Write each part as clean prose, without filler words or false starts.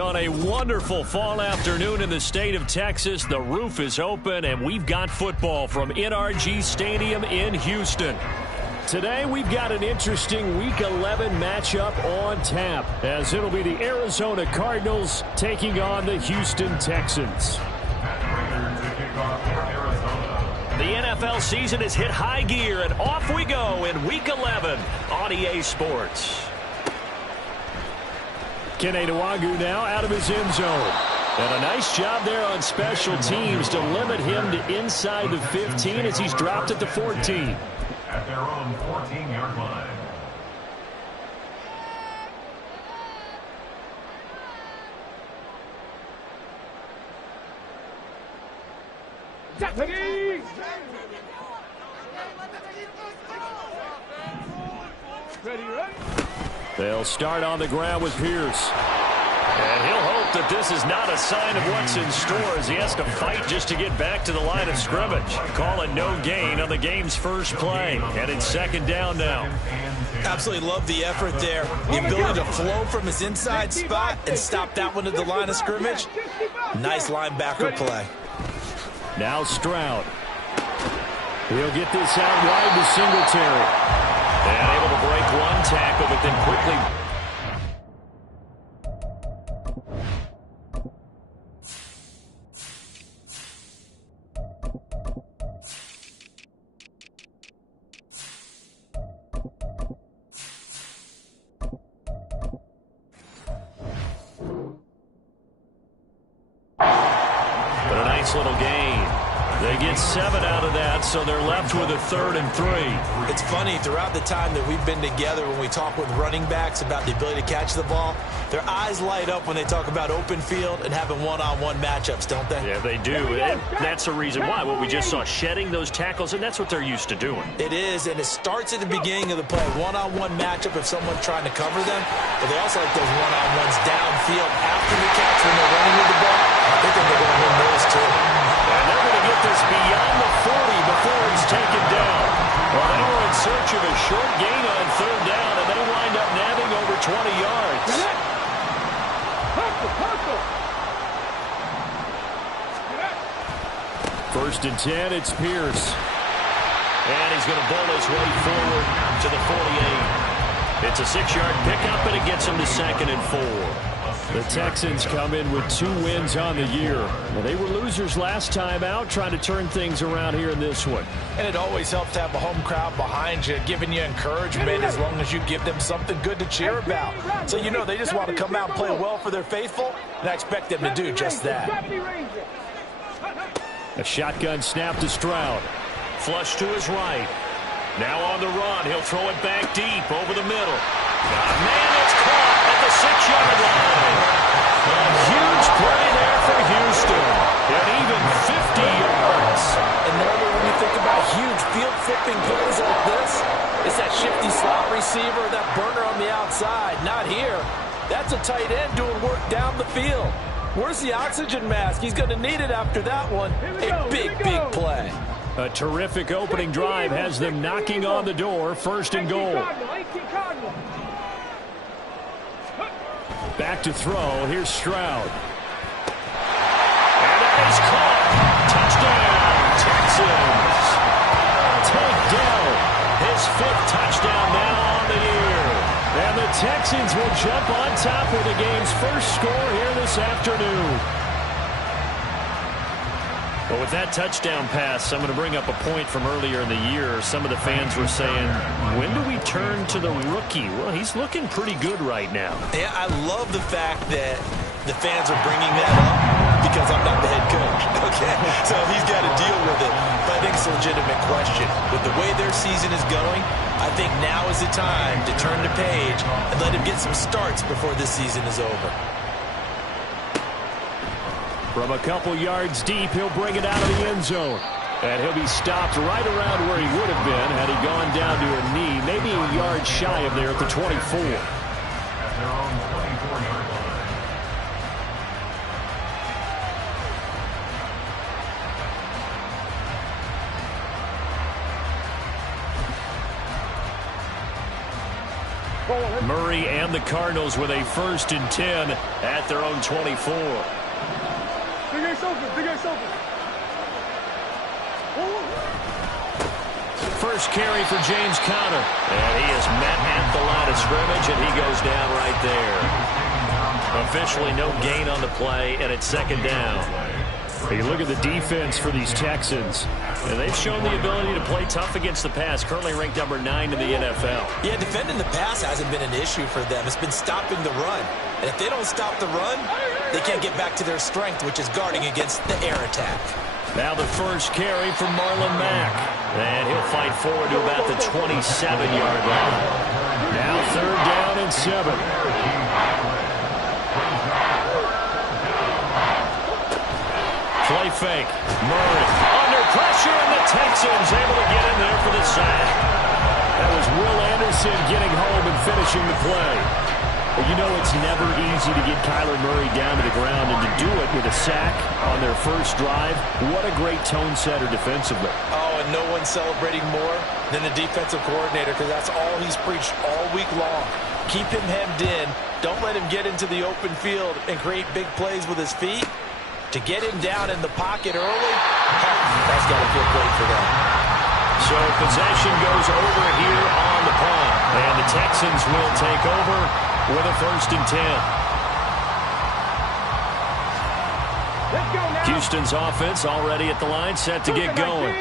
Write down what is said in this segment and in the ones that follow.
On a wonderful fall afternoon in the state of Texas, the roof is open and we've got football from NRG Stadium in Houston. Today we've got an interesting Week 11 matchup on tap, as it'll be the Arizona Cardinals taking on the Houston Texans. The NFL season has hit high gear, and off we go in Week 11 on EA Sports. Kene Nwangwu now out of his end zone. And a nice job there on special teams to limit him to inside the 15 as he's dropped at the 14. At their own 14-yard line. They'll start on the ground with Pierce. And he'll hope that this is not a sign of what's in store as he has to fight just to get back to the line of scrimmage. Call it no gain on the game's first play. And it's second down now. Absolutely love the effort there. The ability to flow from his inside spot and stop that one at the line of scrimmage. Nice linebacker play. Now Stroud. He'll get this out wide to Singletary. And able to break one tackle, but then quickly... But a nice little gain. They get 7 out of that, so they're left with a 3rd and 3. It's funny, throughout the time that we've been together, when we talk with running backs about the ability to catch the ball, their eyes light up when they talk about open field and having one-on-one matchups, don't they? Yeah, they do. And that's the reason why. Well, we just saw shedding those tackles, and that's what they're used to doing. It is, and it starts at the beginning of the play. One-on-one matchup if someone's trying to cover them, but they also like those one-on-ones downfield after the catch when they're running with the ball. I think they're going to win those too. And they're going to get this beyond the 40 before he's taken down. Well, they were in search of a short gain on 3rd down, and they wind up nabbing over 20 yards. First and 10, it's Pierce. And he's going to bowl his way forward to the 48. It's a 6-yard pickup, and it gets him to 2nd and 4. The Texans come in with 2 wins on the year. Well, they were losers last time out, trying to turn things around here in this one. And it always helps to have a home crowd behind you, giving you encouragement as long as you give them something good to cheer about. So, you know, they just want to come out and play well for their faithful, and I expect them to do just that. A shotgun snap to Stroud. Flush to his right. Now on the run. He'll throw it back deep over the middle. Man, it's caught at the 6-yard line. A huge play there for Houston. And even 50 yards. And normally when you think about huge field-flipping plays like this, it's that shifty slot receiver, that burner on the outside. Not here. That's a tight end doing work down the field. Where's the oxygen mask? He's going to need it after that one. A big play. A terrific opening drive has them knocking on the door. 1st and goal. Back to throw. Here's Stroud. And that is caught. Touchdown, Texans. Takedown. His 5th touchdown now on the year. And the Texans will jump on top with the game's first score here this afternoon. Well, with that touchdown pass, I'm going to bring up a point from earlier in the year. Some of the fans were saying, when do we turn to the rookie? Well, he's looking pretty good right now. Yeah, I love the fact that the fans are bringing that up because I'm not the head coach. Okay, so he's got to deal with it. But I think it's a legitimate question. With the way their season is going, I think now is the time to turn the page and let him get some starts before this season is over. From a couple yards deep, he'll bring it out of the end zone. And he'll be stopped right around where he would have been had he gone down to a knee, maybe a yard shy of there at the 24. At their own 24-yard line. Murray and the Cardinals with a 1st and 10 at their own 24. First carry for James Conner. And he is met at the line of scrimmage, and he goes down right there. Officially no gain on the play, and it's 2nd down. You look at the defense for these Texans, and they've shown the ability to play tough against the pass, currently ranked number 9 in the NFL. Yeah, defending the pass hasn't been an issue for them. It's been stopping the run. And if they don't stop the run, they can't get back to their strength, which is guarding against the air attack. Now the first carry from Marlon Mack. And he'll fight forward to about the 27-yard line. Now 3rd down and 7. Play fake. Murray under pressure, and the Texans able to get in there for the sack. That was Will Anderson getting home and finishing the play. But you know it's never easy to get Kyler Murray down to the ground, and to do it with a sack on their first drive, what a great tone setter defensively. Oh, and no one's celebrating more than the defensive coordinator, because that's all he's preached all week long. Keep him hemmed in. Don't let him get into the open field and create big plays with his feet. To get him down in the pocket early, that's got to feel great for them. So possession goes over here on the punt. And the Texans will take over with a 1st and 10. Houston's offense already at the line, set to get going.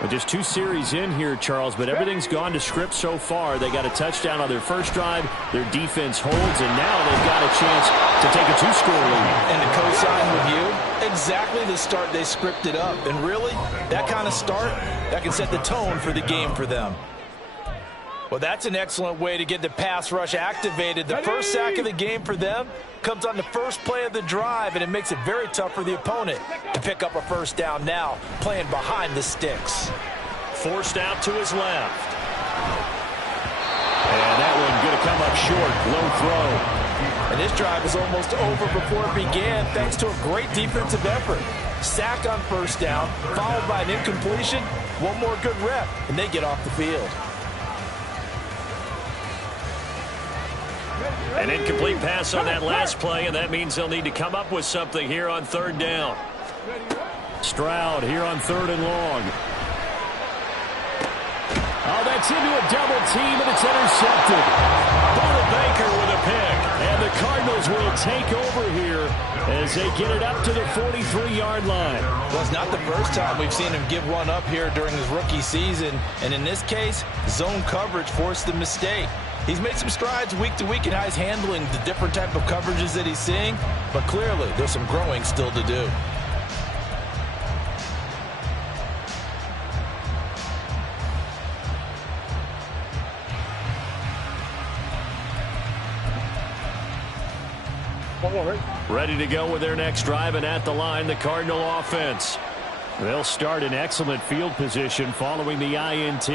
Well, just 2 series in here, Charles, but everything's gone to script so far. They got a touchdown on their first drive. Their defense holds, and now they've got a chance to take a 2-score lead. And to co-sign with you, exactly the start they scripted up. And really, that kind of start, that can set the tone for the game for them. Well, that's an excellent way to get the pass rush activated. The first sack of the game for them comes on the first play of the drive, and it makes it very tough for the opponent to pick up a 1st down now, playing behind the sticks. Forced out to his left. And that one going to come up short, low throw. And this drive is almost over before it began, thanks to a great defensive effort. Sack on 1st down, followed by an incompletion, one more good rep, and they get off the field. An incomplete pass on that last play, and that means they'll need to come up with something here on 3rd down. Stroud here on 3rd and long. Oh, that's into a double team, and it's intercepted. Buda Baker with a pick, and the Cardinals will take over here as they get it up to the 43-yard line. Well, it's not the first time we've seen him give one up here during his rookie season, and in this case, zone coverage forced the mistake. He's made some strides week to week in how he's handling the different type of coverages that he's seeing, but clearly there's some growing still to do. Ready to go with their next drive, and at the line, the Cardinal offense. They'll start in excellent field position following the INT.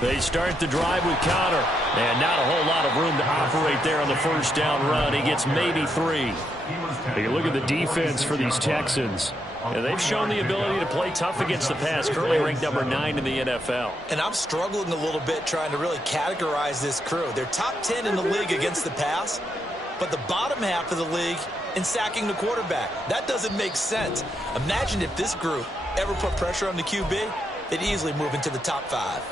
They start the drive with Conner, and not a whole lot of room to operate there on the 1st down run. He gets maybe 3. You look at the defense for these Texans, and they've shown the ability to play tough against the pass, currently ranked number 9 in the NFL. And I'm struggling a little bit trying to really categorize this crew. They're top 10 in the league against the pass, but the bottom half of the league in sacking the quarterback. That doesn't make sense. Imagine if this group ever put pressure on the QB, they'd easily move into the top 5.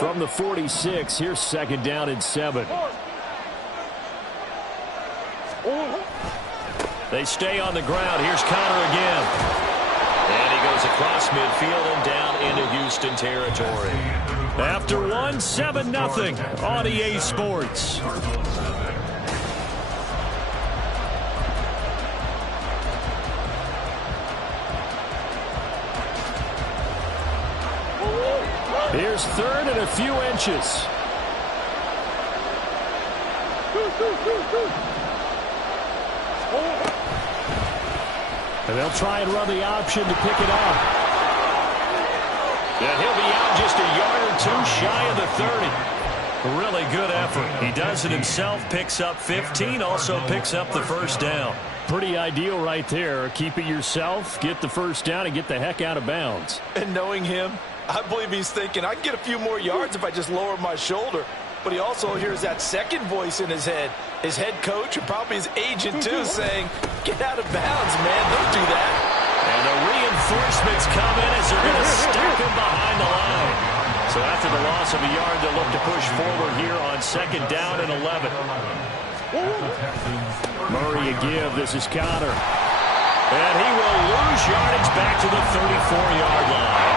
From the 46, here's 2nd down and 7. They stay on the ground. Here's Conner again. And he goes across midfield and down into Houston territory. After 1, 7-0 on EA Sports. Here's 3rd and a few inches. And they'll try and run the option to pick it up. And he'll be out just a yard or two shy of the 30. Really good effort. He does it himself, picks up 15, also picks up the first down. Pretty ideal right there. Keep it yourself, get the first down, and get the heck out of bounds. And knowing him, I believe he's thinking, I can get a few more yards if I just lower my shoulder. But he also hears that second voice in his head coach, and probably his agent too, saying, get out of bounds, man, don't do that. And the reinforcements come in as they're going to stack him behind the line. So after the loss of a yard, they'll look to push forward here on second down and 11. Murray a give. This is Connor. And he will lose yardage back to the 34-yard line.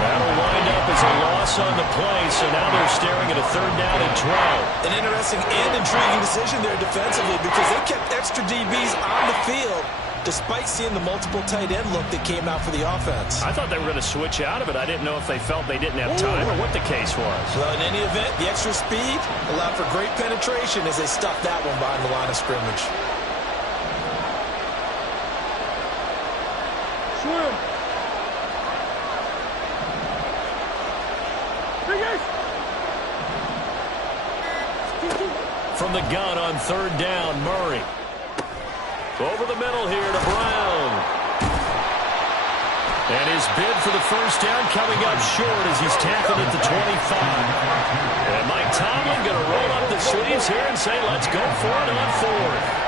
That'll wind up as a loss on the play, so now they're staring at a third down and 12. An interesting and intriguing decision there defensively because they kept extra DBs on the field despite seeing the multiple tight end look that came out for the offense. I thought they were going to switch out of it. I didn't know if they felt they didn't have time or what the case was. Well, in any event, the extra speed allowed for great penetration as they stuffed that one behind the line of scrimmage. From the gun on third down, Murray. Over the middle here to Brown. And his bid for the first down coming up short as he's tackled at the 25. And Mike Tomlin going to roll up the sleeves here and say, let's go for it on fourth.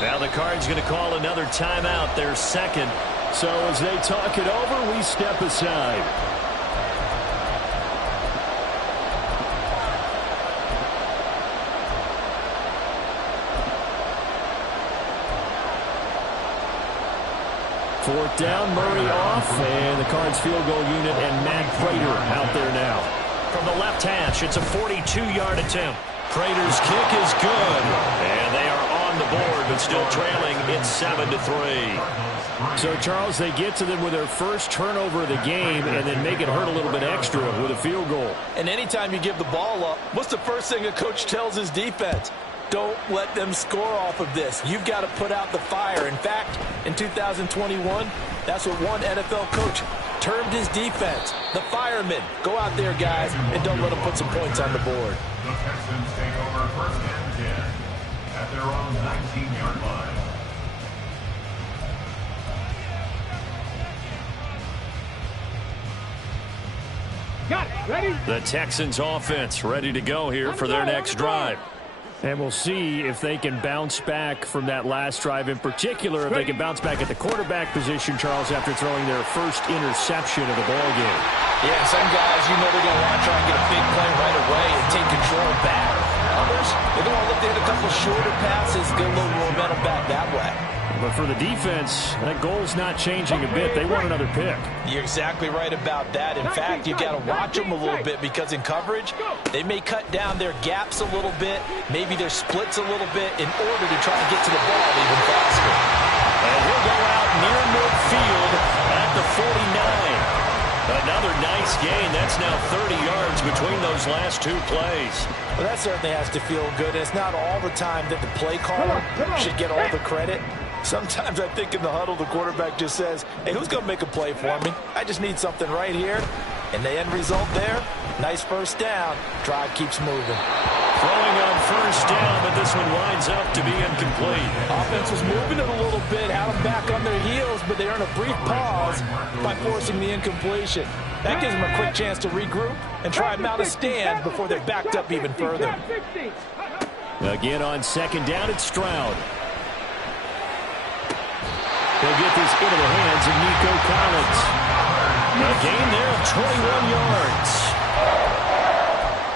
Now the Cards going to call another timeout, their second. So as they talk it over, we step aside. Fourth down, Murray off, and the Cards field goal unit and Matt Prater out there now. From the left hash, it's a 42-yard attempt. Prater's kick is good, and they are on the board, but still trailing. It's 7-3. So, Charles, they get to them with their first turnover of the game and then make it hurt a little bit extra with a field goal. And anytime you give the ball up, what's the first thing a coach tells his defense? Don't let them score off of this. You've got to put out the fire. In fact, in 2021, that's what one NFL coach termed his defense, the firemen. Go out there, guys, and don't let them put some points on the board. The Texans take over first and 10 at their own 19-yard line. The Texans offense ready to go here for their next drive. And we'll see if they can bounce back from that last drive, in particular, if they can bounce back at the quarterback position, Charles, after throwing their first interception of the ballgame. Yeah, some guys, you know they're going to want to try and get a big play right away and take control back. Others, they're going to look to hit a couple shorter passes, get a little momentum back that way. But for the defense, that goal's not changing a bit. They want another pick. You're exactly right about that. In fact, you've got to watch them a little bit because in coverage, they may cut down their gaps a little bit, maybe their splits a little bit in order to try and get to the ball even faster. And he'll go out near midfield at the 49. Another nice gain. That's now 30 yards between those last two plays. Well, that certainly has to feel good. It's not all the time that the play caller should get all the credit. Sometimes I think in the huddle, the quarterback just says, hey, who's going to make a play for me? I just need something right here. And the end result there, nice first down. Drive keeps moving. Throwing on first down, but this one winds up to be incomplete. Offense was moving it a little bit, had them back on their heels, but they earn a brief pause by forcing the incompletion. That gives them a quick chance to regroup and try and mount a stand before they're backed up even further. Again on second down, it's Stroud. He'll get this into the hands of Nico Collins. A gain there of 21 yards.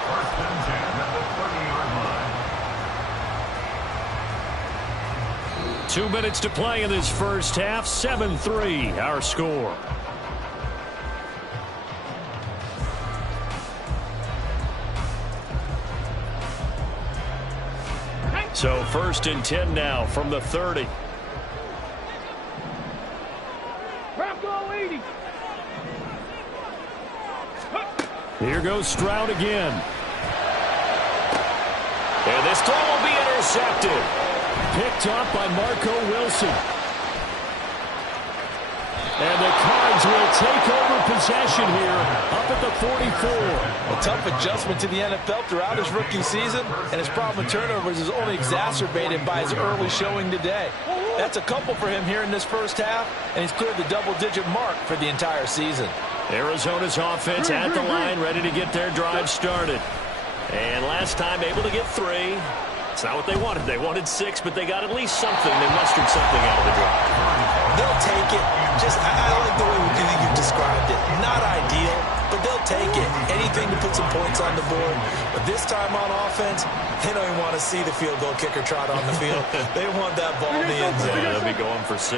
First and 10 at the 30-yard line. 2 minutes to play in this first half. 7-3, our score. So first and 10 now from the 30. Here goes Stroud again. And this throw will be intercepted. Picked up by Marco Wilson. And the Cards will take over possession here up at the 44. A tough adjustment to the NFL throughout his rookie season, and his problem with turnovers is only exacerbated by his early showing today. That's a couple for him here in this first half, and he's cleared the double-digit mark for the entire season. Arizona's offense at the line, ready to get their drive started. And last time able to get 3. It's not what they wanted. They wanted 6, but they got at least something. They mustered something out of the drive. They'll take it. I like the way you've described it. Not ideal, but they'll take it. Anything to put some points on the board. But this time on offense, they don't even want to see the field goal kicker trot on the field. They want that ball in the end zone. Yeah, they'll be going for 6.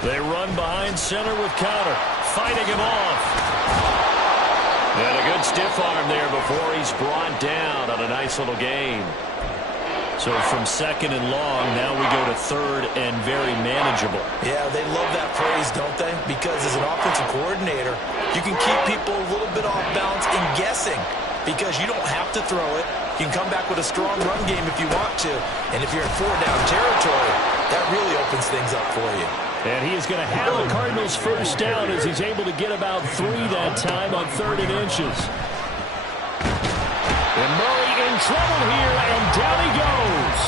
They run behind center with Counter, fighting him off. And a good stiff arm there before he's brought down on a nice little gain. So from 2nd and long, now we go to 3rd and very manageable. Yeah, they love that phrase, don't they? Because as an offensive coordinator, you can keep people a little bit off balance and guessing because you don't have to throw it. You can come back with a strong run game if you want to. And if you're in 4-down territory, that really opens things up for you. And he is going to have the Cardinals first down as he's able to get about 3 that time on 3rd and inches. And Murray in trouble here, and down he goes.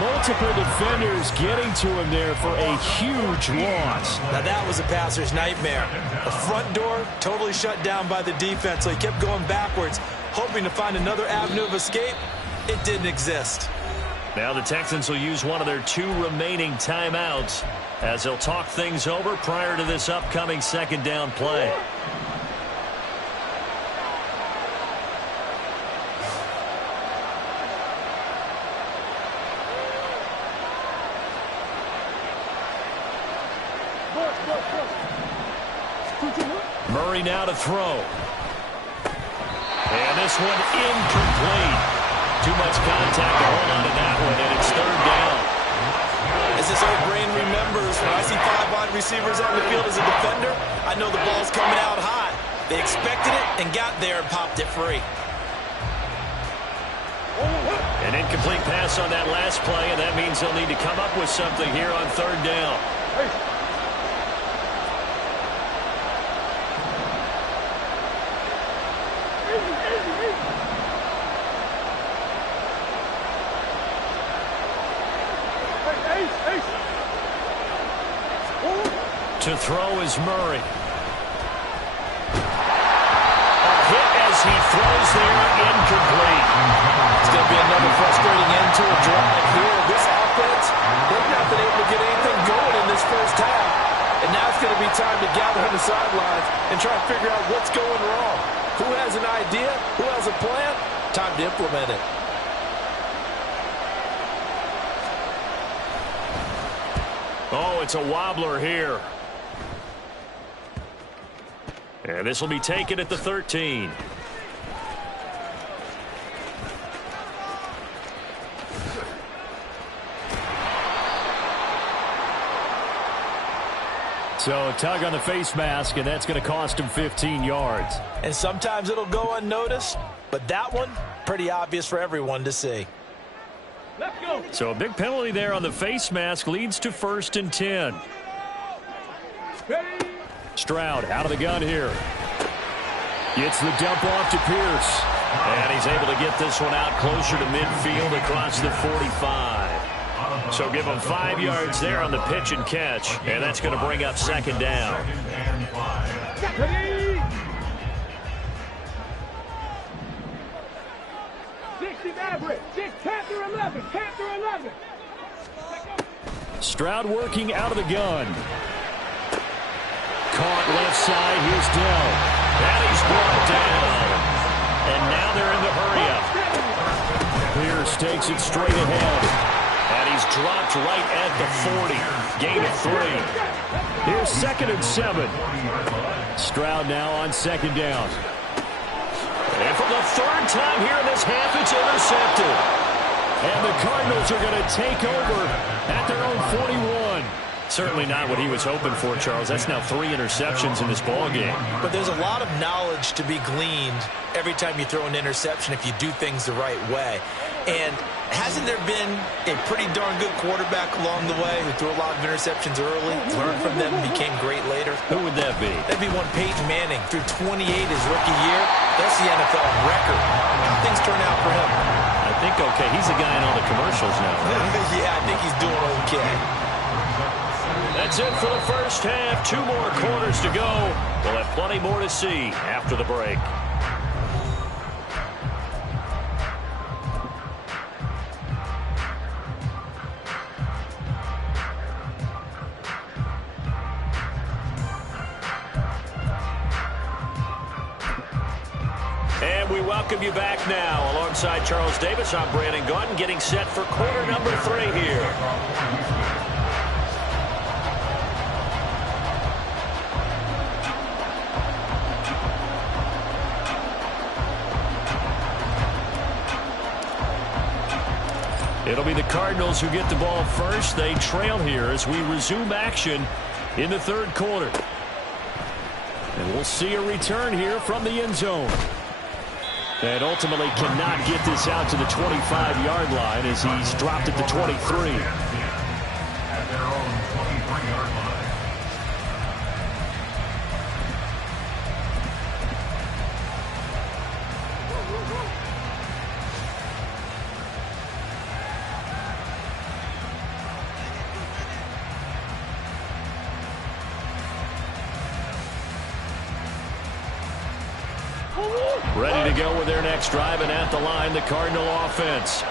Multiple defenders getting to him there for a huge loss. Now that was a passer's nightmare. The front door totally shut down by the defense, so he kept going backwards, hoping to find another avenue of escape. It didn't exist. Now the Texans will use one of their 2 remaining timeouts as they'll talk things over prior to this upcoming 2nd down play. Murray now to throw. And this one incomplete. Too much contact to hold on to that one, and it's 3rd down. As this old brain remembers, when I see 5 wide receivers on the field as a defender, I know the ball's coming out high. They expected it and got there and popped it free. An incomplete pass on that last play, and that means they'll need to come up with something here on 3rd down. To throw is Murray. A hit as he throws there, incomplete. It's going to be another frustrating end to a drive here. This offense, they've not been able to get anything going in this first half. And now it's going to be time to gather on the sidelines and try to figure out what's going wrong. Who has an idea? Who has a plan? Time to implement it. Oh, it's a wobbler here. And this will be taken at the 13. So a tug on the face mask, and that's going to cost him 15 yards. And sometimes it'll go unnoticed, but that one, pretty obvious for everyone to see. Let's go. So a big penalty there on the face mask leads to 1st and 10. Stroud out of the gun here. Gets the dump off to Pierce. And he's able to get this one out closer to midfield across the 45. So give him 5 yards there on the pitch and catch. And that's going to bring up 2nd down. Stroud working out of the gun. Caught left side. Here's Dell. And he's brought down. And now they're in the hurry-up. Pierce takes it straight ahead. And he's dropped right at the 40. Gain of 3. Here's 2nd and 7. Stroud now on 2nd down. And for the 3rd time here in this half, it's intercepted. And the Cardinals are going to take over at their own 41. Certainly not what he was hoping for, Charles. That's now 3 interceptions in this ball game. But there's a lot of knowledge to be gleaned every time you throw an interception if you do things the right way. And hasn't there been a pretty darn good quarterback along the way who threw a lot of interceptions early, learned from them, became great later? Who would that be? That'd be one Peyton Manning. Threw 28 his rookie year. That's the NFL record. How things turn out for him? I think okay. He's the guy in all the commercials now. Right? Yeah, I think he's doing okay. That's it for the first half. 2 more quarters to go. We'll have plenty more to see after the break. And we welcome you back now. Alongside Charles Davis, I'm Brandon Gaudin, getting set for quarter number 3 here. It'll be the Cardinals who get the ball first. They trail here as we resume action in the 3rd quarter. And we'll see a return here from the end zone. And ultimately cannot get this out to the 25-yard line as he's dropped at the 23. At their own 23-yard line. Ready to go with their next drive, and at the line, the Cardinal offense.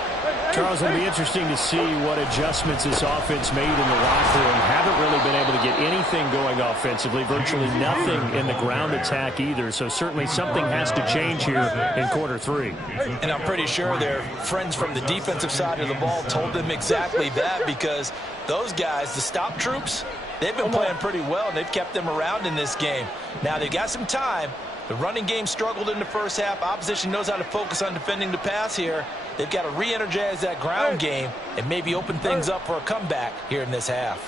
Charles, it'll be interesting to see what adjustments this offense made in the locker room. Haven't really been able to get anything going offensively, virtually nothing in the ground attack either. So certainly something has to change here in quarter 3. And I'm pretty sure their friends from the defensive side of the ball told them exactly that, because those guys, the stop troops, they've been playing pretty well, and they've kept them around in this game. Now they've got some time. The running game struggled in the first half. Opposition knows how to focus on defending the pass here. They've got to re-energize that ground game and maybe open things up for a comeback here in this half.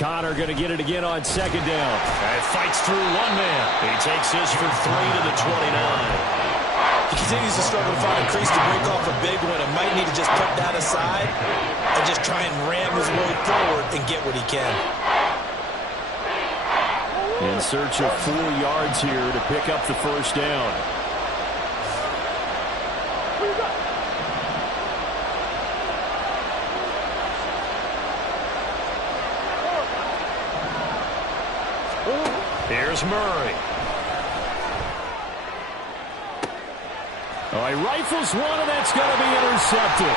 Connor going to get it again on 2nd down. And fights through one man. He takes this for 3 to the 29. He continues to struggle to find a crease to break off a big one and might need to just put that aside and just try and ram his way forward and get what he can. In search of 4 yards here to pick up the 1st down. Here's Murray. Oh, he rifles one, and that's going to be intercepted.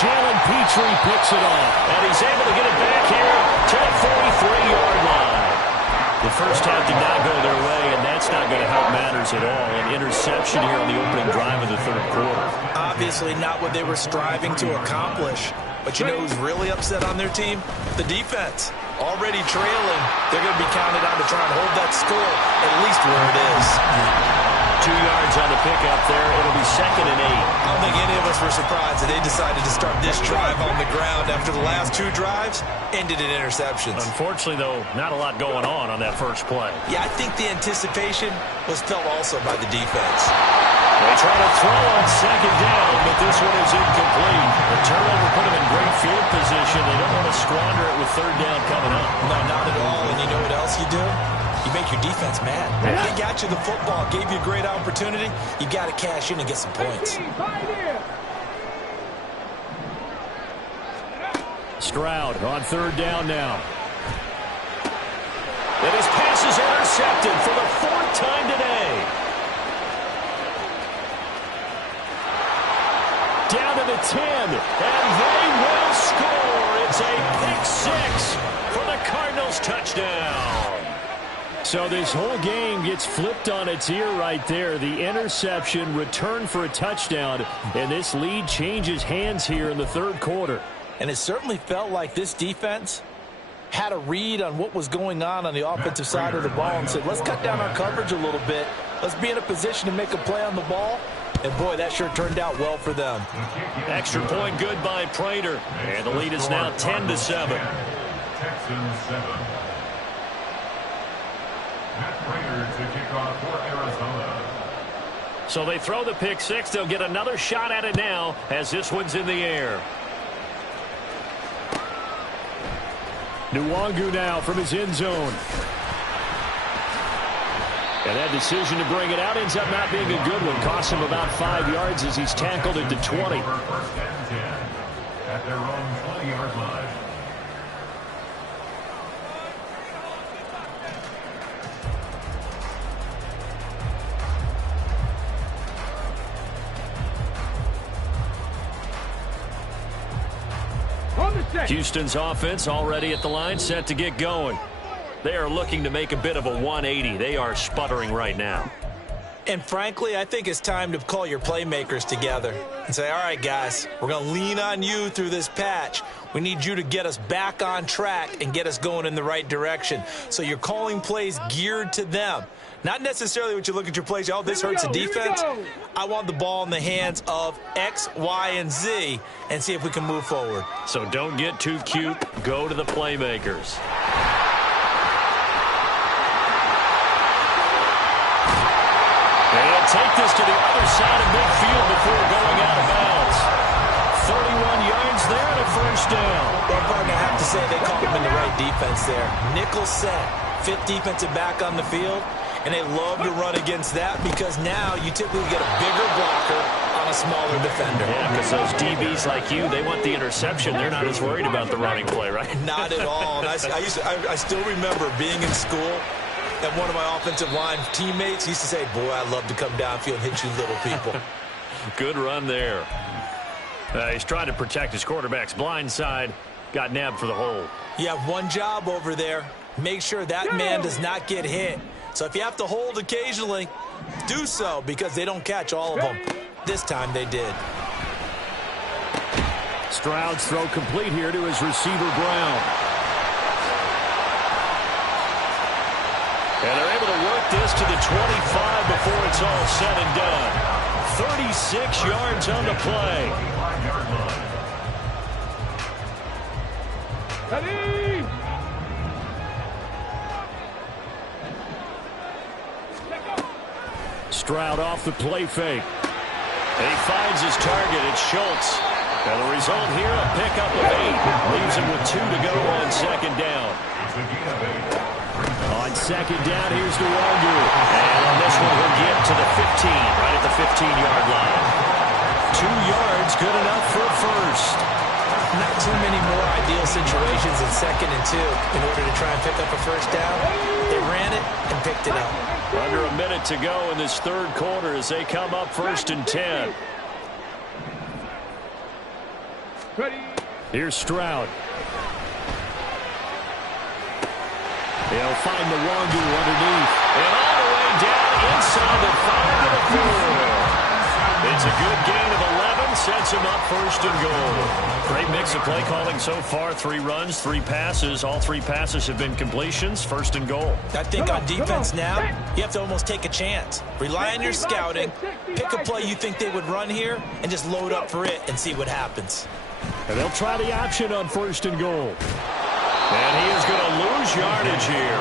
Jalen Petrie picks it off. And he's able to get it back here to the 43-yard line. The first half did not go their way, and that's not going to help matters at all. An interception here on the opening drive of the 3rd quarter. Obviously not what they were striving to accomplish. But you know who's really upset on their team? The defense. Already trailing. They're going to be counted on to try and hold that score at least where it is. 2 yards on the pickup there. It'll be 2nd and 8. I don't think any of us were surprised that they decided to start this drive on the ground after the last 2 drives ended in interceptions. Unfortunately, though, not a lot going on that first play. Yeah, I think the anticipation was felt also by the defense. They try to throw on 2nd down, but this one is incomplete. The turnover put them in great field position. They don't want to squander it with 3rd down coming up. No, not at all. And you know what else you do? You make your defense mad. They got you the football, gave you a great opportunity. You got to cash in and get some points. Stroud on 3rd down now. And his pass is intercepted for the 4th time today. Down to the 10, and they will score. It's a pick 6 for the Cardinals touchdown. So this whole game gets flipped on its ear right there. The interception, return for a touchdown, and this lead changes hands here in the 3rd quarter. And it certainly felt like this defense had a read on what was going on the offensive side of the ball and said, let's cut down our coverage a little bit Let's be in a position to make a play on the ball. And, boy, that sure turned out well for them. Extra point good by Prater. And the lead is now 10-7. Texans 7. Matt Prater to kick off for Arizona. So they throw the pick six. They'll get another shot at it now as this one's in the air. Nwangu now from his end zone. And that decision to bring it out ends up not being a good one. Costs him about 5 yards as he's tackled into 20. First and 10 at their own 20-yard line. Houston's offense already at the line, set to get going. They are looking to make a bit of a 180. They are sputtering right now. And frankly, I think it's time to call your playmakers together and say, all right, guys, we're going to lean on you through this patch. We need you to get us back on track and get us going in the right direction. So you're calling plays geared to them. Not necessarily what you look at your plays, oh, this hurts the defense. I want the ball in the hands of X, Y, and Z and see if we can move forward. So don't get too cute. Go to the playmakers. And take this to the other side of midfield before going out of bounds. 31 yards there and a first down. Well, partner, I have to say they caught him in the right defense there. Nickel set, fifth defensive back on the field. And they love to run against that because now you typically get a bigger blocker on a smaller defender. Yeah, because those DBs like you, they want the interception. They're not as worried about the running play, right? Not at all. And I still remember being in school, and one of my offensive line teammates used to say, boy, I love to come downfield and hit you little people. Good run there. He's trying to protect his quarterback's blind side. Got nabbed for the hole. You have one job over there. Make sure that man does not get hit. So if you have to hold occasionally, do so because they don't catch all of them. This time they did. Stroud's throw complete here to his receiver, Brown. And they're able to work this to the 25 before it's all said and done. 36 yards on the play. Ready? Stroud off the play fake. And he finds his target. It's Schultz. And the result here, a pickup of 8. Leaves him with 2 to go on second down. On second down, here's Nwangu. And on this one, he'll get to the 15, right at the 15-yard line. 2 yards, good enough for a first. Not too many more ideal situations in second and 2 in order to try and pick up a first down. They ran it and picked it up. Under a minute to go in this third quarter as they come up first and 10. Here's Stroud. They'll find the Nwangu underneath. And all the way down inside the 5 to the 4. It's a good gain of 11. Sets him up first and goal. Great mix of play calling so far. 3 runs, 3 passes. All 3 passes have been completions. First and goal. I think on defense now, you have to almost take a chance. Rely on your scouting. Pick a play you think they would run here and just load up for it and see what happens. And they'll try the option on first and goal. And he is going to lose yardage here.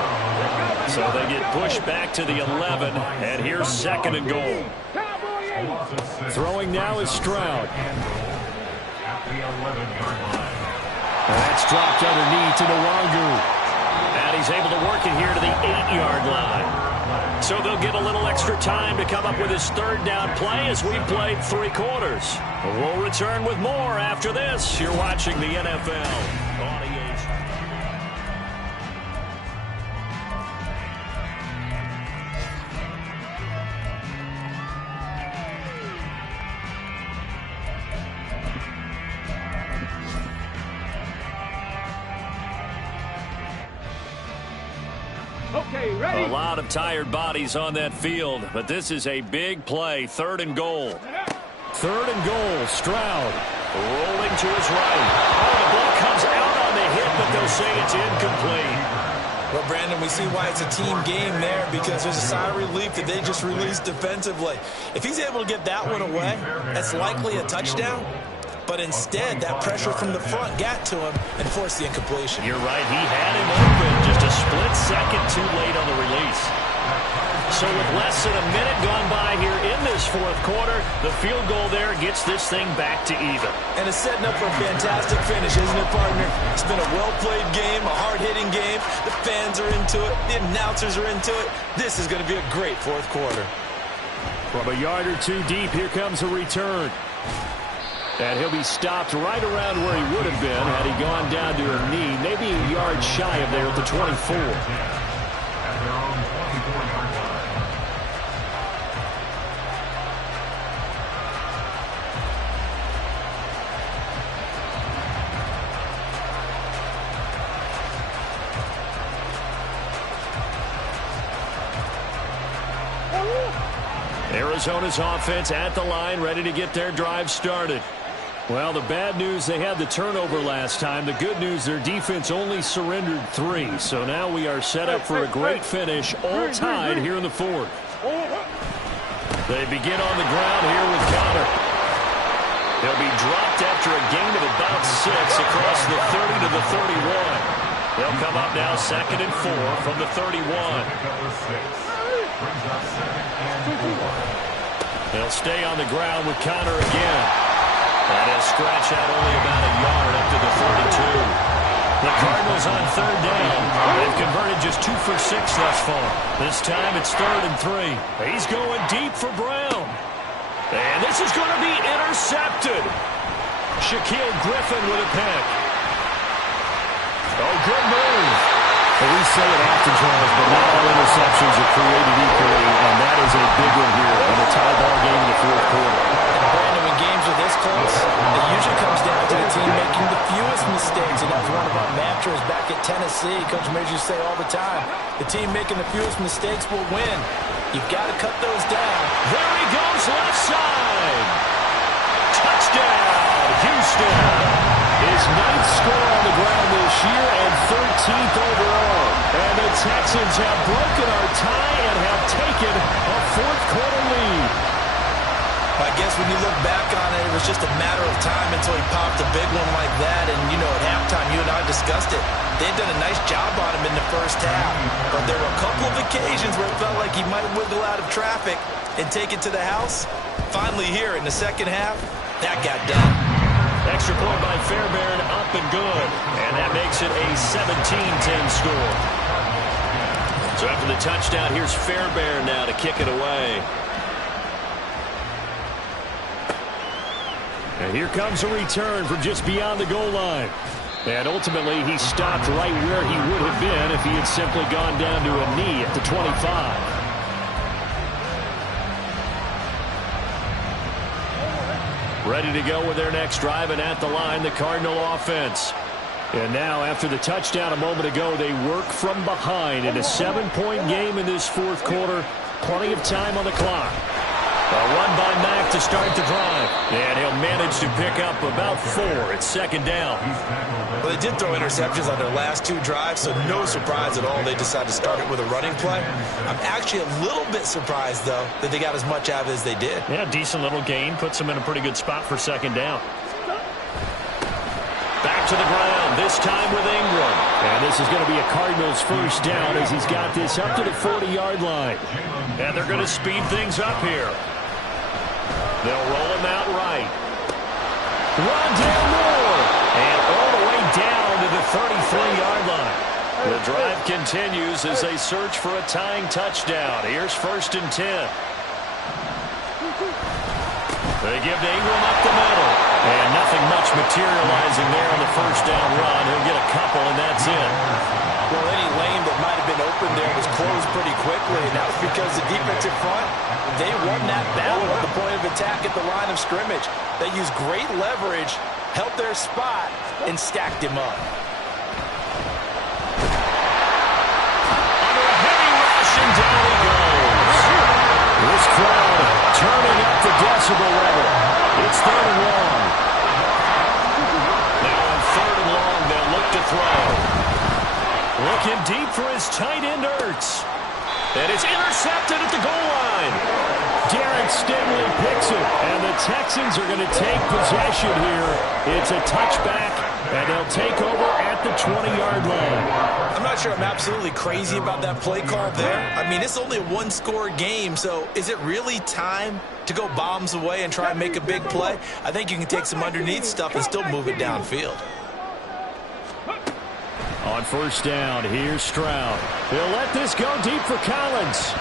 So they get pushed back to the 11. And here's second and goal. Throwing now is Stroud. That's dropped underneath to Nwangu. And he's able to work it here to the 8-yard line. So they'll get a little extra time to come up with his third down play as we've played 3 quarters. We'll return with more after this. You're watching the NFL on EA. Okay, ready? A lot of tired bodies on that field, but this is a big play. Third and goal. Third and goal. Stroud rolling to his right. Oh, the ball comes out on the hit, but they'll say it's incomplete. Well, Brandon, we see why it's a team game there, because there's a sigh of relief that they just released defensively. If he's able to get that one away, that's likely a touchdown. But instead, that pressure from the front got to him and forced the incompletion. You're right. He had him open. Just a split second too late on the release. So with less than a minute gone by here in this fourth quarter, the field goal there gets this thing back to even. And it's setting up for a fantastic finish, isn't it, partner? It's been a well-played game, a hard-hitting game. The fans are into it. The announcers are into it. This is going to be a great fourth quarter. From a yard or two deep, here comes a return. And he'll be stopped right around where he would have been had he gone down to a knee, maybe a yard shy of there at the 24. At their own 24-yard line. Arizona's offense at the line, ready to get their drive started. Well, the bad news, they had the turnover last time. The good news, their defense only surrendered 3. So now we are set up for a great finish, all tied here in the fourth. They begin on the ground here with Connor. He'll be dropped after a gain of about 6 across the 30 to the 31. They'll come up now 2nd and 4 from the 31. They'll stay on the ground with Connor again. And he'll scratch out only about a yard up to the 32. The Cardinals on 3rd down. They've converted just 2 for 6 thus far. This time it's 3rd and 3. He's going deep for Brown. And this is going to be intercepted. Shaquille Griffin with a pick. Oh, good move. Well, we say it often, Charles, but not all interceptions are created equally, and that is a big one here in the tie ball game in the fourth quarter. And Brandon, when games are this close, it usually comes down to the team making the fewest mistakes, and that's one of our mantras back at Tennessee. Coach Major used to say all the time, the team making the fewest mistakes will win. You've got to cut those down. There he goes, left side. Touchdown, Houston. His 9th score on the ground this year and 13th overall. And the Texans have broken our tie and have taken a fourth quarter lead. I guess when you look back on it, it was just a matter of time until he popped a big one like that. And, you know, at halftime, you and I discussed it. They'd done a nice job on him in the first half. But there were a couple of occasions where it felt like he might wiggle out of traffic and take it to the house. Finally here in the second half, that got done. Extra point by Fairbairn, up and good. And that makes it a 17-10 score. So after the touchdown, here's Fairbairn now to kick it away. And here comes a return from just beyond the goal line. And ultimately, he stopped right where he would have been if he had simply gone down to a knee at the 25. Ready to go with their next drive, and at the line, the Cardinal offense. And now, after the touchdown a moment ago, they work from behind in a 7-point game in this fourth quarter. Plenty of time on the clock. A run by Mack to start the drive. And he'll manage to pick up about 4 at 2nd down. Well, they did throw interceptions on their last 2 drives, so no surprise at all they decided to start it with a running play. I'm actually a little bit surprised, though, that they got as much out of it as they did. Yeah, decent little gain. Puts them in a pretty good spot for 2nd down. Back to the ground, this time with Ingram. And this is going to be a Cardinals first down as he's got this up to the 40-yard line. And they're going to speed things up here. They'll roll him out right. Rondale Moore. And all the way down to the 33-yard line. The drive continues as they search for a tying touchdown. Here's 1st and 10. They give to Ingram up the middle. And nothing much materializing there on the first down run. He'll get a couple, and that's it. Well, any lane that might have been open there was closed pretty quickly, and that was because the defensive front, they won that battle at the point of attack at the line of scrimmage. They used great leverage, held their spot, and stacked him up. Under a heavy rush, and down he goes. This crowd turning up the decibel level. It's 3rd and long. Now on 3rd and long, they'll look to throw. Looking Looking deep for his tight end, Ertz. And it's intercepted at the goal line. Derek Stingley picks it, and the Texans are going to take possession here. It's a touchback, and they'll take over at the 20-yard line. I'm not sure I'm absolutely crazy about that play call there. I mean, it's only a one-score game, so is it really time to go bombs away and try and make a big play? I think you can take some underneath stuff and still move it downfield. On first down, here's Stroud. He'll let this go deep for Collins.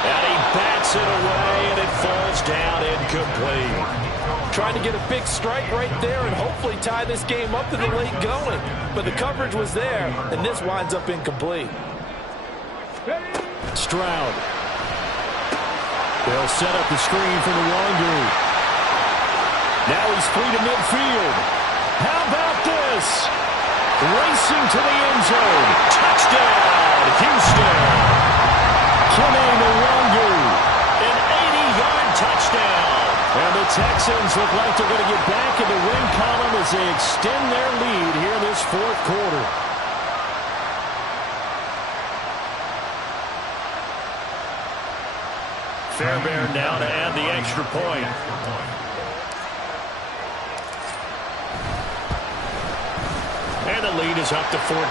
And he bats it away, and it falls down incomplete. Trying to get a big strike right there and hopefully tie this game up to the late going. But the coverage was there, and this winds up incomplete. Stroud. They'll set up the screen for the Longu. Now he's free to midfield. How about this? Racing to the end zone. Touchdown, Houston. Kene Nwangwu, an 80-yard touchdown. And the Texans look like they're going to get back in the win column as they extend their lead here in this fourth quarter. Fairbairn now to add the extra point. And the lead is up to 14.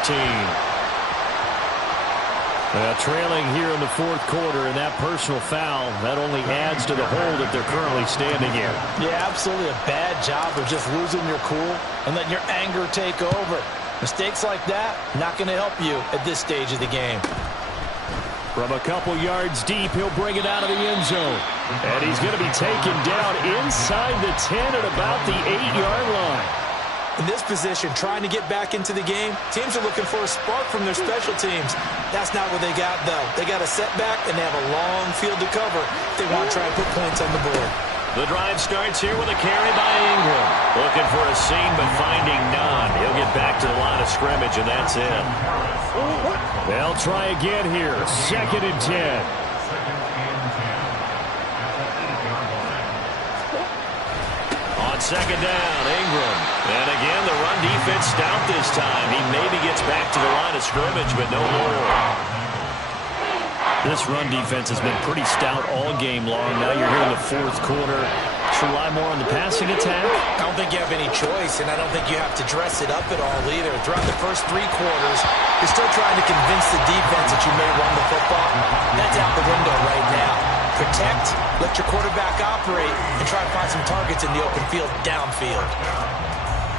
Trailing here in the fourth quarter, and that personal foul, that only adds to the hole that they're currently standing in. Yeah, absolutely a bad job of just losing your cool and letting your anger take over. Mistakes like that, not going to help you at this stage of the game. From a couple yards deep, he'll bring it out of the end zone. And he's going to be taken down inside the 10 at about the 8-yard line. In this position, trying to get back into the game, teams are looking for a spark from their special teams. That's not what they got, though. They got a setback, and they have a long field to cover if they want to try and put points on the board. The drive starts here with a carry by Ingram. Looking for a seam, but finding none. He'll get back to the line of scrimmage, and that's it. They'll try again here. 2nd and 10. On 2nd down, Ingram. And again, the run defense stout this time. He maybe gets back to the line of scrimmage, but no more. This run defense has been pretty stout all game long. Now you're here in the fourth quarter. Should rely more on the passing attack? I don't think you have any choice, and I don't think you have to dress it up at all either. Throughout the first 3 quarters, you're still trying to convince the defense that you may run the football. That's out the window right now. Protect, let your quarterback operate, and try to find some targets in the open field downfield.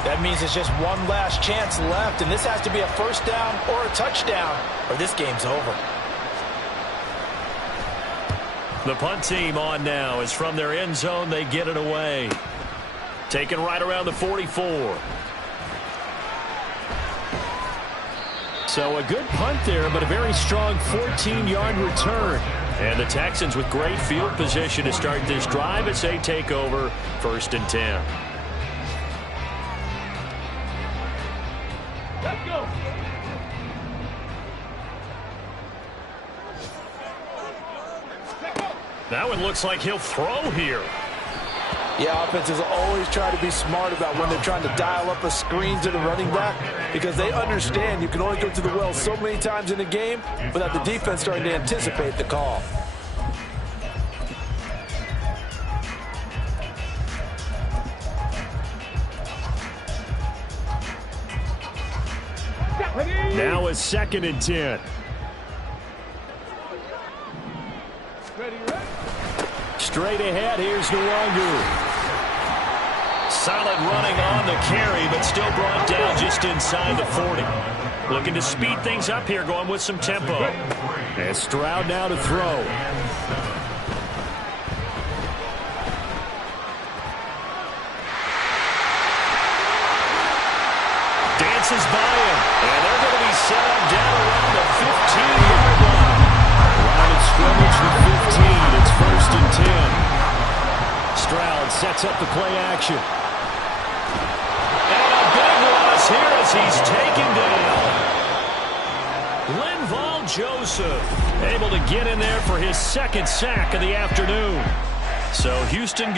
That means it's just one last chance left, and this has to be a first down or a touchdown, or this game's over. The punt team on now is from their end zone. They get it away. Taken right around the 44. So a good punt there, but a very strong 14-yard return. And the Texans with great field position to start this drive as they take over 1st and 10. Let's go. That one looks like he'll throw here. Yeah, offenses always try to be smart about when they're trying to dial up a screen to the running back because they understand you can only go to the well so many times in a game without the defense starting to anticipate the call. Now it's 2nd and 10. Straight ahead, here's Nwangwu. Solid running on the carry, but still brought down just inside the 40. Looking to speed things up here, going with some tempo. And Stroud now to throw. Dances by him, and they're going to be set up down around the 15-yard line. Line of scrimmage with 15. It's 1st and 10. Stroud sets up the play action. And a big loss here as he's taken down. Linval Joseph able to get in there for his 2nd sack of the afternoon. So Houston